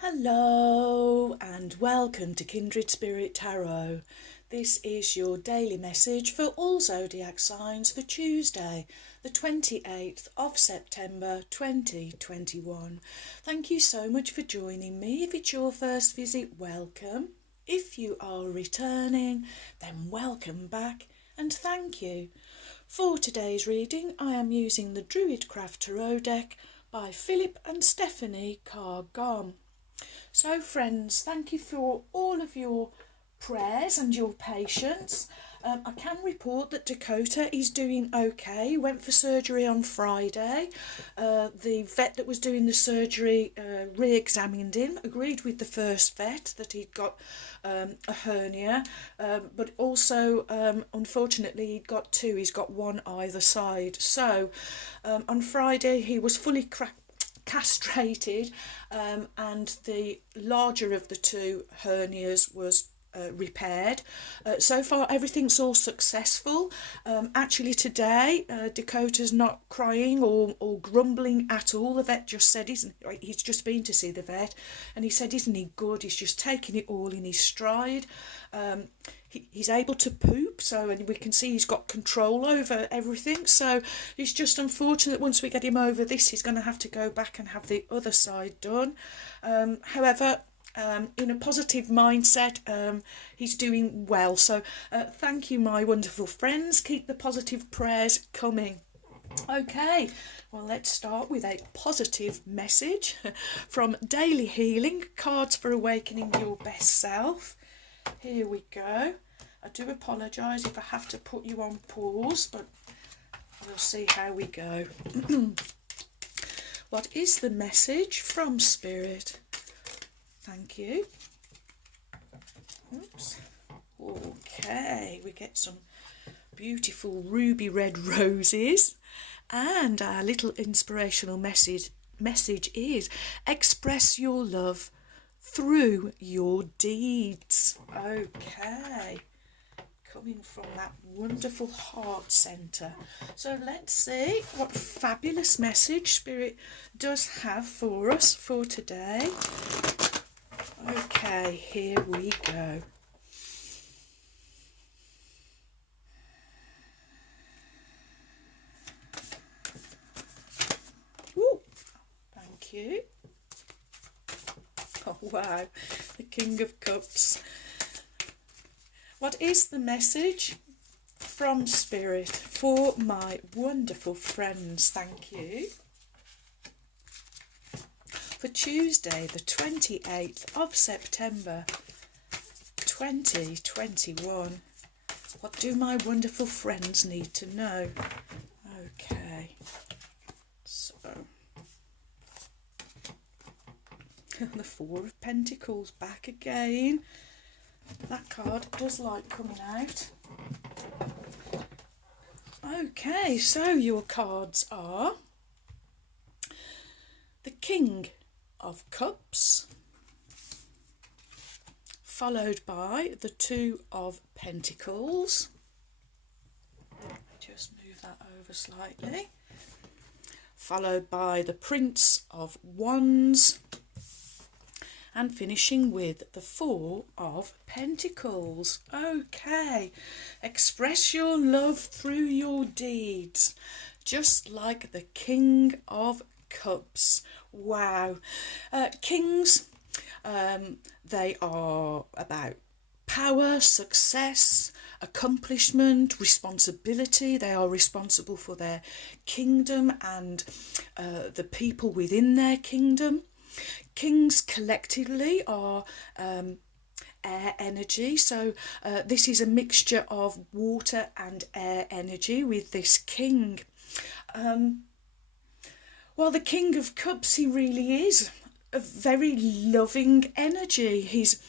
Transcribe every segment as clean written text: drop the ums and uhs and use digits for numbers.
Hello and welcome to Kindred Spirit Tarot. This is your daily message for all zodiac signs for Tuesday, the 28th of September 2021. Thank you so much for joining me. If it's your first visit, welcome. If you are returning, then welcome back and thank you. For today's reading, I am using the Druidcraft Tarot deck by Philip and Stephanie Carr-Gom. So friends, thank you for all of your prayers and your patience. I can report that Dakota is doing okay. Went for surgery on Friday. The vet that was doing the surgery re-examined him, agreed with the first vet that he'd got a hernia, but also unfortunately he'd got two. He's got one either side. So on Friday he was fully castrated, and the larger of the two hernias was repaired. So far everything's all successful. Actually today Dakota's not crying or grumbling at all. The vet just said he's just been to see the vet and he said isn't he good, he's just taking it all in his stride. He's able to poop, so, and we can see he's got control over everything. So it's just unfortunate once we get him over this, he's going to have to go back and have the other side done. However, in a positive mindset, he's doing well. So thank you, my wonderful friends. Keep the positive prayers coming. Okay, well, let's start with a positive message from Daily Healing, Cards for Awakening Your Best Self. Here we go. I do apologise if I have to put you on pause, but we'll see how we go. What is the message from Spirit? Thank you. Oops. Okay, we get some beautiful ruby red roses, and our little inspirational message is express your love through your deeds. Okay, coming from that wonderful heart centre. So let's see what fabulous message Spirit does have for us for today. Okay, here we go. Ooh, thank you. Oh wow, the King of Cups. What is the message from Spirit for my wonderful friends? Thank you. For Tuesday, the 28th of September 2021. What do my wonderful friends need to know? Okay, so the Four of Pentacles back again. That card does like coming out. Okay, so your cards are the King of Cups, followed by the Two of Pentacles. Just move that over slightly. Followed by the Prince of Wands, and finishing with the Four of Pentacles. Okay, express your love through your deeds, just like the King of Cups. Wow. Kings, they are about power, success, accomplishment, responsibility. They are responsible for their kingdom and the people within their kingdom. Kings collectively are air energy, so this is a mixture of water and air energy with this king. Well, the King of Cups, he really is a very loving energy. He's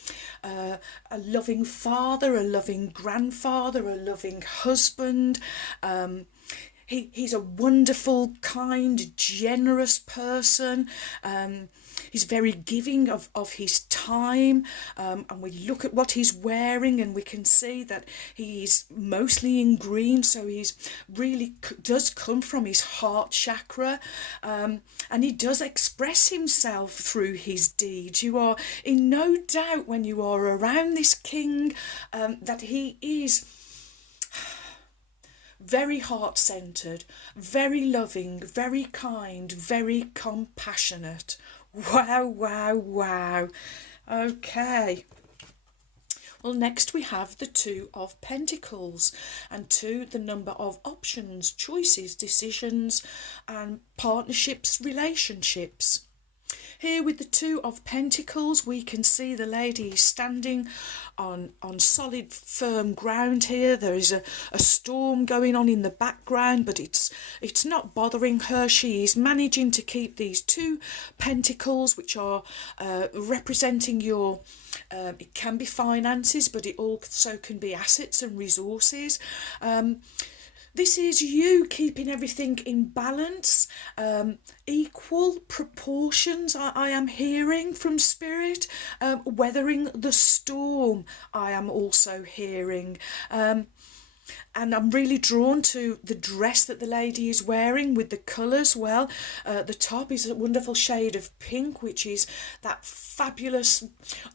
a loving father, a loving grandfather, a loving husband. He's a wonderful, kind, generous person. He's very giving of his time, and we look at what he's wearing and we can see that he's mostly in green, so he's really does come from his heart chakra, and he does express himself through his deeds. You are in no doubt when you are around this king that he is very heart-centered, very loving, very kind, very compassionate. Wow, wow, wow. Okay. Well, next we have the Two of Pentacles, and two, the number of options, choices, decisions, and partnerships, relationships. Here with the Two of Pentacles, we can see the lady is standing on solid, firm ground here. There is a storm going on in the background, but it's not bothering her. She is managing to keep these two pentacles, which are representing your, it can be finances, but it also can be assets and resources. This is you keeping everything in balance, equal proportions, I am hearing from Spirit, weathering the storm, I am also hearing. And I'm really drawn to the dress that the lady is wearing with the colours. Well, the top is a wonderful shade of pink, which is that fabulous,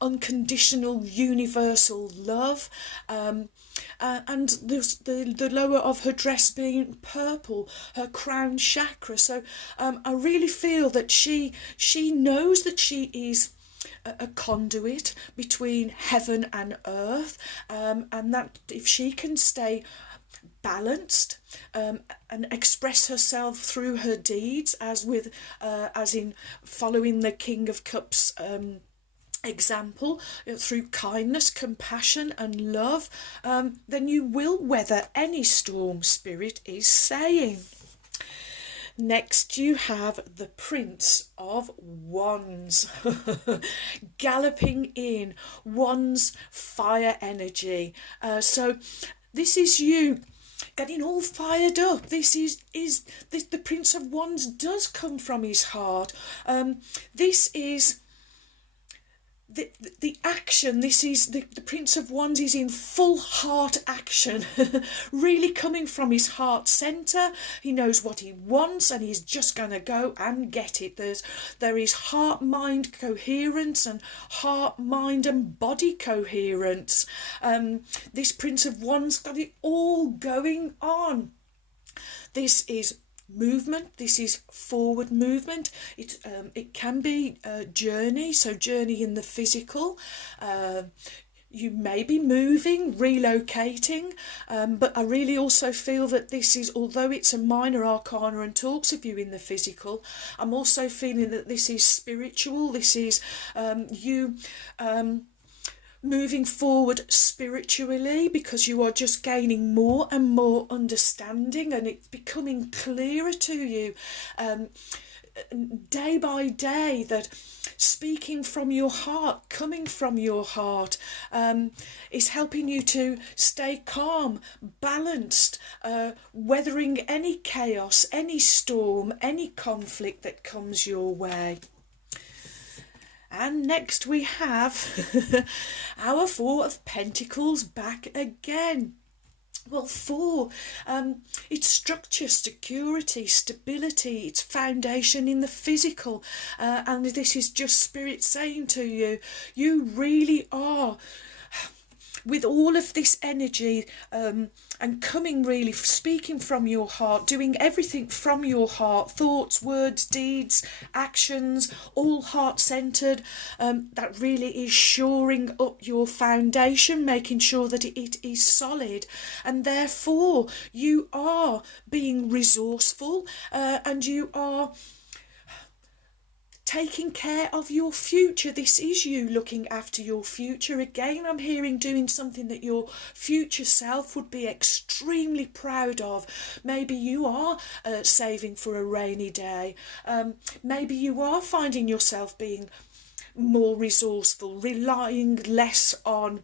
unconditional, universal love. And the lower of her dress being purple, her crown chakra. So I really feel that she knows that she is a conduit between heaven and earth, and that if she can stay balanced and express herself through her deeds, as in following the King of Cups example, through kindness, compassion and love, then you will weather any storm, Spirit is saying. Next you have the Prince of Wands galloping in, Wands fire energy. So this is you getting all fired up. This is the Prince of Wands does come from his heart. This is the action. This is the Prince of Wands is in full heart action, really coming from his heart centre. He knows what he wants and he's just going to go and get it. There is heart-mind coherence and heart-mind and body coherence. This Prince of Wands got it all going on. This is movement. This is forward movement. It can be a journey, so journey in the physical. You may be moving, relocating, but I really also feel that this is, although it's a minor arcana and talks of you in the physical, I'm also feeling that this is spiritual. This is you moving forward spiritually, because you are just gaining more and more understanding, and it's becoming clearer to you day by day that speaking from your heart, coming from your heart, is helping you to stay calm, balanced, weathering any chaos, any storm, any conflict that comes your way. And next we have our Four of Pentacles back again. Well, four, it's structure, security, stability, it's foundation in the physical. And this is just Spirit saying to you, you really are, with all of this energy, and coming really, speaking from your heart, doing everything from your heart, thoughts, words, deeds, actions, all heart-centered, that really is shoring up your foundation, making sure that it is solid, and therefore you are being resourceful, and you are taking care of your future. This is you looking after your future. Again, I'm hearing doing something that your future self would be extremely proud of. Maybe you are saving for a rainy day. Maybe you are finding yourself being more resourceful, relying less on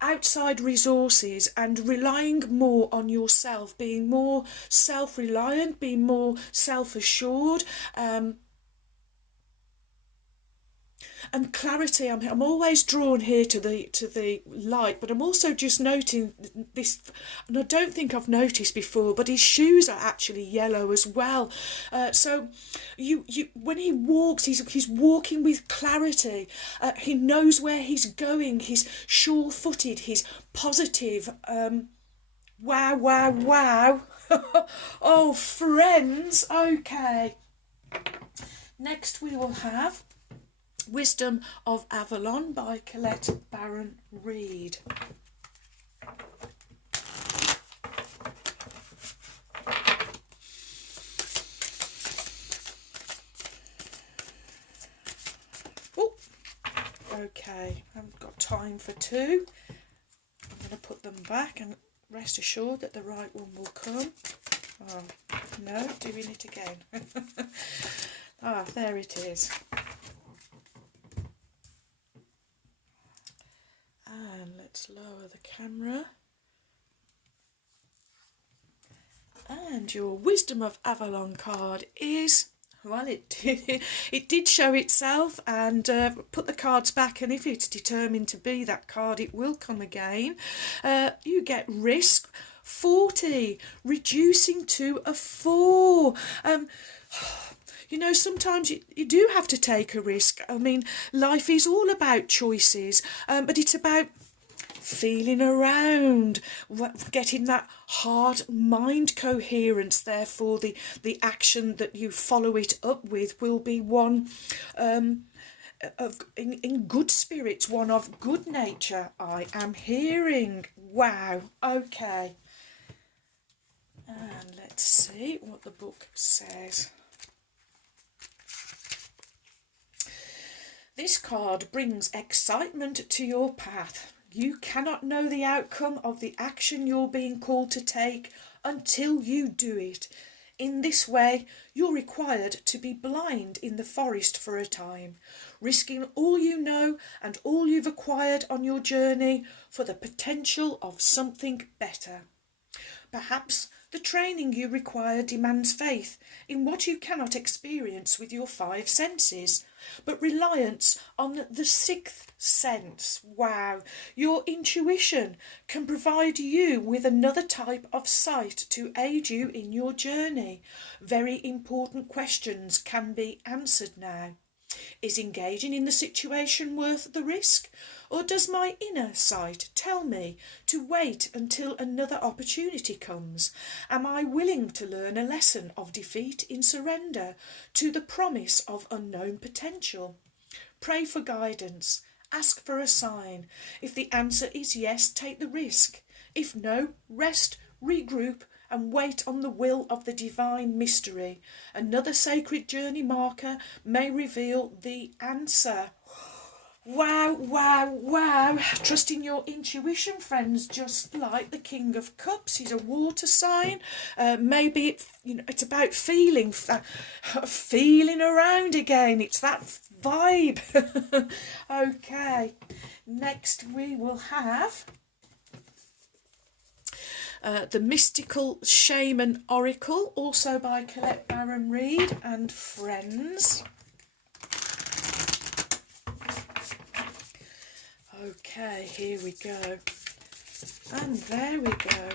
outside resources and relying more on yourself, being more self-reliant, being more self-assured, and clarity. I'm always drawn here to the light, but I'm also just noting this, and I don't think I've noticed before, but his shoes are actually yellow as well. So you when he walks, he's walking with clarity. He knows where he's going. He's sure-footed. He's positive. Wow, wow, wow. Oh, friends. Okay. Next we will have Wisdom of Avalon by Colette Baron Reed. Oh, okay, I haven't got time for two. I'm going to put them back and rest assured that the right one will come. Oh, no, doing it again. Ah, there it is. And let's lower the camera. And your Wisdom of Avalon card is, well, it did show itself, and put the cards back, and if it's determined to be that card, it will come again. You get risk 40, reducing to a 4. You know, sometimes you do have to take a risk. I mean, life is all about choices, but it's about feeling around, getting that heart-mind coherence. Therefore, the action that you follow it up with will be one in good spirits, one of good nature. I am hearing. Wow. Okay. And let's see what the book says. This card brings excitement to your path. You cannot know the outcome of the action you're being called to take until you do it. In this way, you're required to be blind in the forest for a time, risking all you know and all you've acquired on your journey for the potential of something better. Perhaps the training you require demands faith in what you cannot experience with your 5 senses, but reliance on the 6th sense. Wow, your intuition can provide you with another type of sight to aid you in your journey. Very important questions can be answered now. Is engaging in the situation worth the risk? Or does my inner sight tell me to wait until another opportunity comes? Am I willing to learn a lesson of defeat in surrender to the promise of unknown potential? Pray for guidance. Ask for a sign. If the answer is yes, take the risk. If no, rest, regroup, and wait on the will of the divine mystery. Another sacred journey marker may reveal the answer. Wow, wow, wow. Trusting your intuition, friends, just like the King of Cups. He's a water sign. Maybe it's about feeling around again. It's that vibe. Okay, next we will have the Mystical Shaman Oracle, also by Colette Baron Reed and friends. Okay, here we go. And there we go.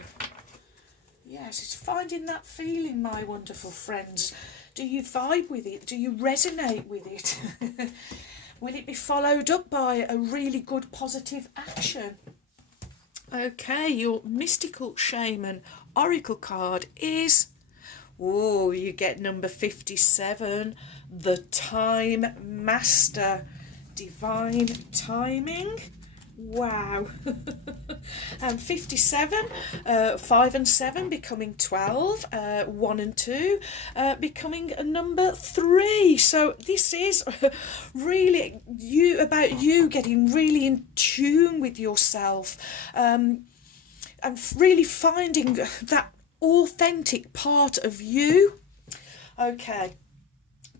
Yes, it's finding that feeling, my wonderful friends. Do you vibe with it? Do you resonate with it? Will it be followed up by a really good positive action? Okay, your Mystical Shaman Oracle card is, oh, you get number 57, the Time Master. Divine timing. Wow. And 57, 5 and 7 becoming 12, 1 and 2 becoming a number 3. So this is really about you getting really in tune with yourself, and really finding that authentic part of you. Okay.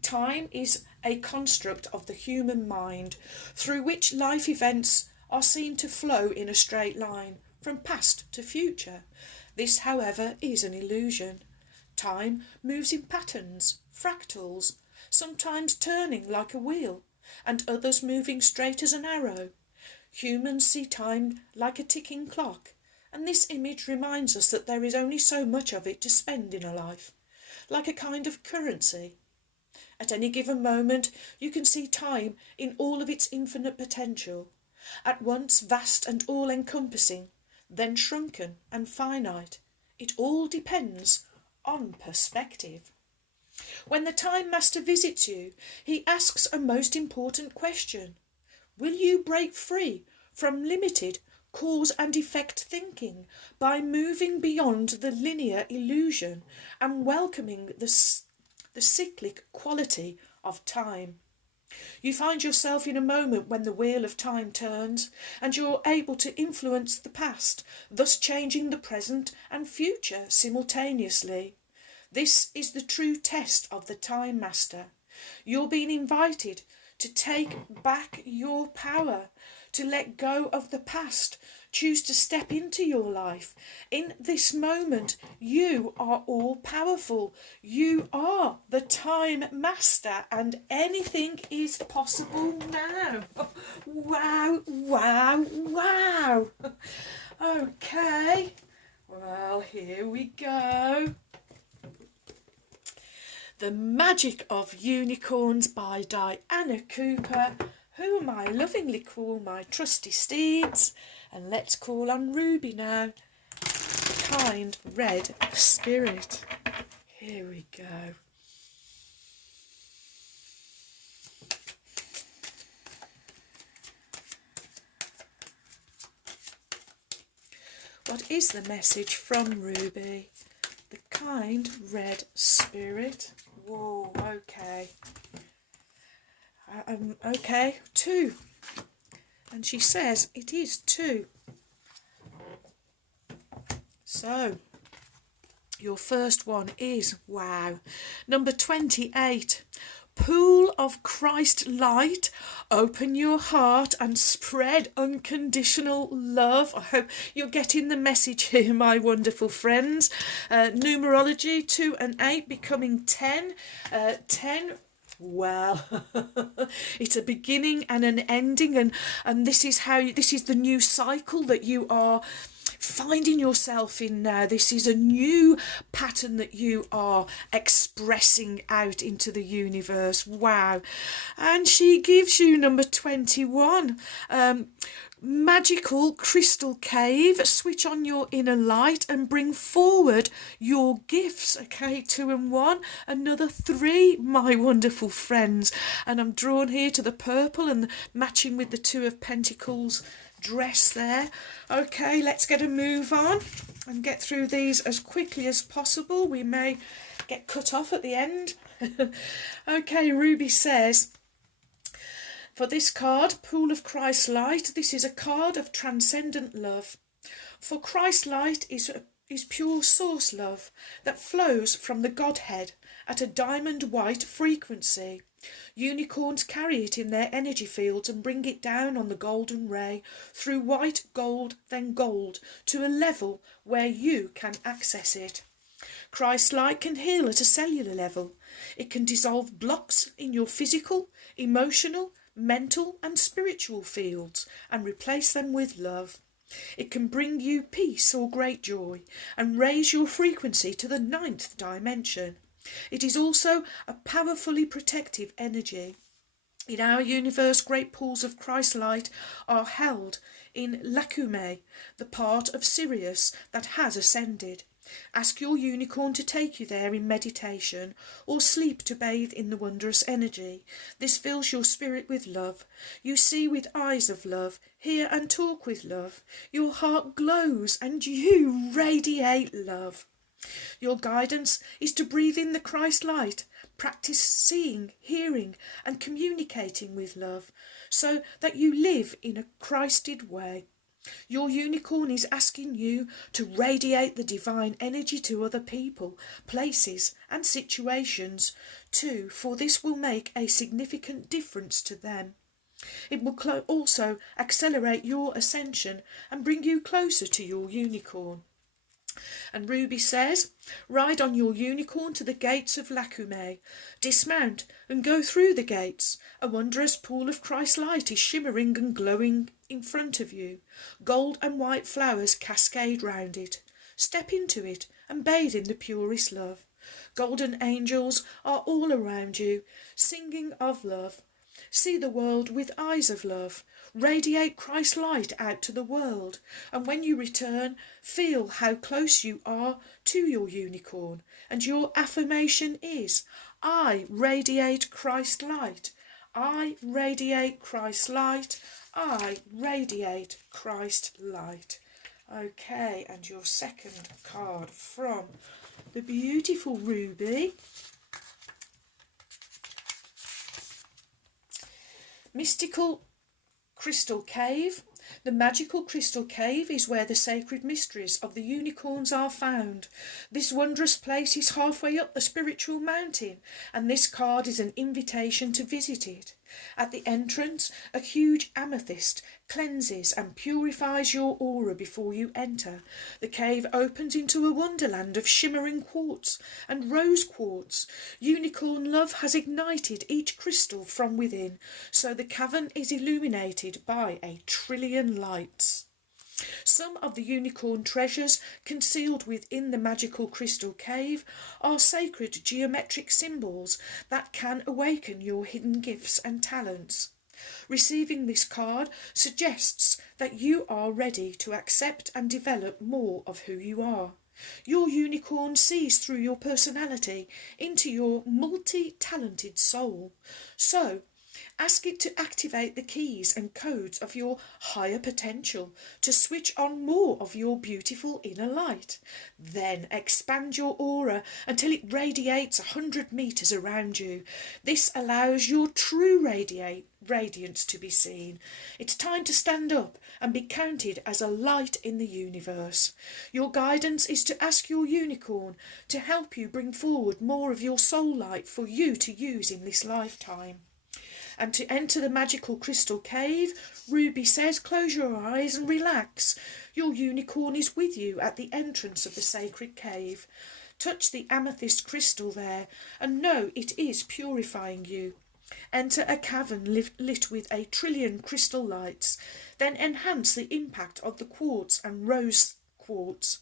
Time is a construct of the human mind through which life events are seen to flow in a straight line from past to future. This, however, is an illusion. Time moves in patterns, fractals, sometimes turning like a wheel, and others moving straight as an arrow. Humans see time like a ticking clock, and this image reminds us that there is only so much of it to spend in a life, like a kind of currency. At any given moment, you can see time in all of its infinite potential, at once vast and all-encompassing, then shrunken and finite. It all depends on perspective. When the Time Master visits you, he asks a most important question. Will you break free from limited cause and effect thinking by moving beyond the linear illusion and welcoming the cyclic quality of time? You find yourself in a moment when the wheel of time turns and you're able to influence the past, thus changing the present and future simultaneously. This is the true test of the Time Master. You're being invited to take back your power, to let go of the past, choose to step into your life. In this moment, you are all powerful. You are the Time Master, and anything is possible now. Wow, wow, wow. Okay, well, here we go. The Magic of Unicorns by Diana Cooper, whom I lovingly call my trusty steeds. And let's call on Ruby now, the kind red spirit. Here we go. What is the message from Ruby? The kind red spirit. Whoa, okay. Okay, 2. And she says it is 2. So, your first one is, wow, number 28. Pool of Christ light, open your heart and spread unconditional love. I hope you're getting the message here, my wonderful friends. Numerology 2 and 8 becoming 10. 10. Well, it's a beginning and an ending, and this is the new cycle that you are finding yourself in now. This is a new pattern that you are expressing out into the universe. Wow. And she gives you number 21. Magical crystal cave, switch on your inner light and bring forward your gifts. Okay, 2 and 1, another 3, my wonderful friends. And I'm drawn here to the purple and matching with the 2 of Pentacles dress there. Okay, let's get a move on and get through these as quickly as possible. We may get cut off at the end. Okay, Ruby says, for this card, Pool of Christ Light, this is a card of transcendent love. For Christ Light is pure source love that flows from the Godhead at a diamond white frequency. Unicorns carry it in their energy fields and bring it down on the golden ray through white, gold, then gold to a level where you can access it. Christ light can heal at a cellular level. It can dissolve blocks in your physical, emotional, mental and spiritual fields and replace them with love. It can bring you peace or great joy and raise your frequency to the 9th dimension. It is also a powerfully protective energy. In our universe, great pools of Christ light are held in Lacumae, the part of Sirius that has ascended. Ask your unicorn to take you there in meditation or sleep to bathe in the wondrous energy. This fills your spirit with love. You see with eyes of love, hear and talk with love. Your heart glows and you radiate love. Your guidance is to breathe in the Christ light, practice seeing, hearing and communicating with love so that you live in a Christed way. Your unicorn is asking you to radiate the divine energy to other people, places and situations too, for this will make a significant difference to them. It will also accelerate your ascension and bring you closer to your unicorn. And Ruby says, ride on your unicorn to the gates of Lacume. Dismount and go through the gates. A wondrous pool of Christ light is shimmering and glowing in front of you. Gold and white flowers cascade round it. Step into it and bathe in the purest love. Golden angels are all around you, singing of love. See the world with eyes of love. Radiate Christ's light out to the world, and when you return, feel how close you are to your unicorn. And your affirmation is, I radiate Christ's light. I radiate Christ's light. I radiate Christ's light. Okay, and your second card from the beautiful Ruby. Mystical Crystal Cave. The magical crystal cave is where the sacred mysteries of the unicorns are found. This wondrous place is halfway up the spiritual mountain, and this card is an invitation to visit it. At the entrance, a huge amethyst cleanses and purifies your aura before you enter. The cave opens into a wonderland of shimmering quartz and rose quartz. Unicorn love has ignited each crystal from within, so the cavern is illuminated by 1,000,000,000,000 lights. Some of the unicorn treasures concealed within the magical crystal cave are sacred geometric symbols that can awaken your hidden gifts and talents. Receiving this card suggests that you are ready to accept and develop more of who you are. Your unicorn sees through your personality into your multi-talented soul. So, ask it to activate the keys and codes of your higher potential to switch on more of your beautiful inner light. Then expand your aura until it radiates 100 meters around you. This allows your true radiance to be seen. It's time to stand up and be counted as a light in the universe. Your guidance is to ask your unicorn to help you bring forward more of your soul light for you to use in this lifetime. And to enter the magical crystal cave, Ruby says, close your eyes and relax. Your unicorn is with you at the entrance of the sacred cave. Touch the amethyst crystal there and know it is purifying you. Enter a cavern lit with 1,000,000,000,000 crystal lights. Then enhance the impact of the quartz and rose quartz.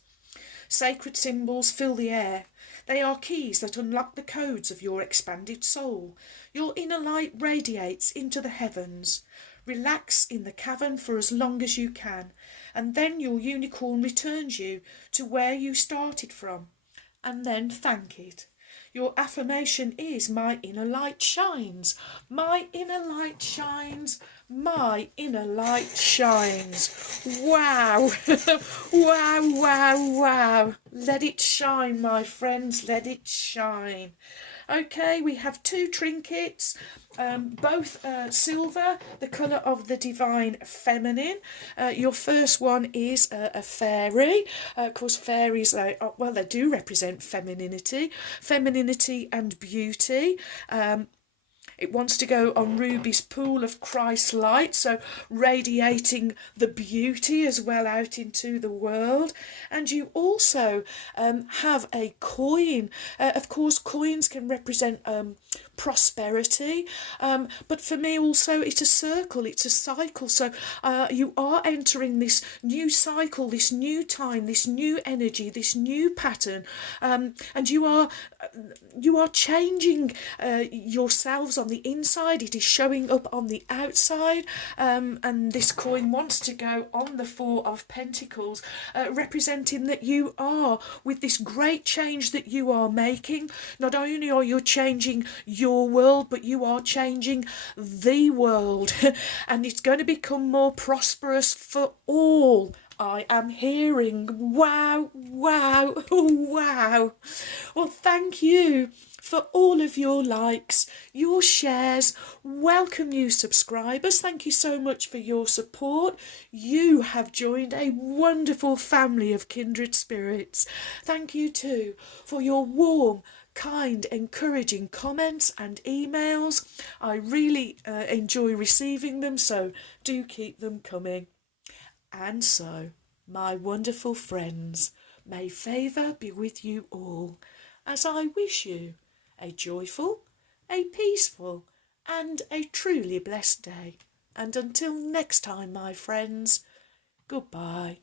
Sacred symbols fill the air. They are keys that unlock the codes of your expanded soul. Your inner light radiates into the heavens. Relax in the cavern for as long as you can, and then your unicorn returns you to where you started from, and then thank it. Your affirmation is, my inner light shines. My inner light shines. My inner light shines. Wow. Wow, wow, wow. Let it shine, my friends. Let it shine. Okay, we have 2 trinkets, both silver, the colour of the divine feminine. Your first one is a fairy. Of course, fairies, they do represent femininity and beauty. It wants to go on Ruby's pool of Christ light, so radiating the beauty as well out into the world. And you also have a coin. Of course, coins can represent prosperity, but for me also it's a circle, it's a cycle. So you are entering this new cycle, this new time, this new energy, this new pattern, and you are changing yourselves on the inside. It is showing up on the outside, and this coin wants to go on the 4 of Pentacles, representing that you are, with this great change that you are making, not only are you changing your world, but you are changing the world and it's going to become more prosperous for all I am hearing. Wow, wow, wow. Well, thank you for all of your likes, your shares. Welcome, new subscribers. Thank you so much for your support. You have joined a wonderful family of kindred spirits. Thank you too for your warm, kind, encouraging comments and emails. I really enjoy receiving them, so do keep them coming. And so, my wonderful friends, may favour be with you all, as I wish you a joyful, a peaceful, and a truly blessed day. And until next time, my friends, goodbye.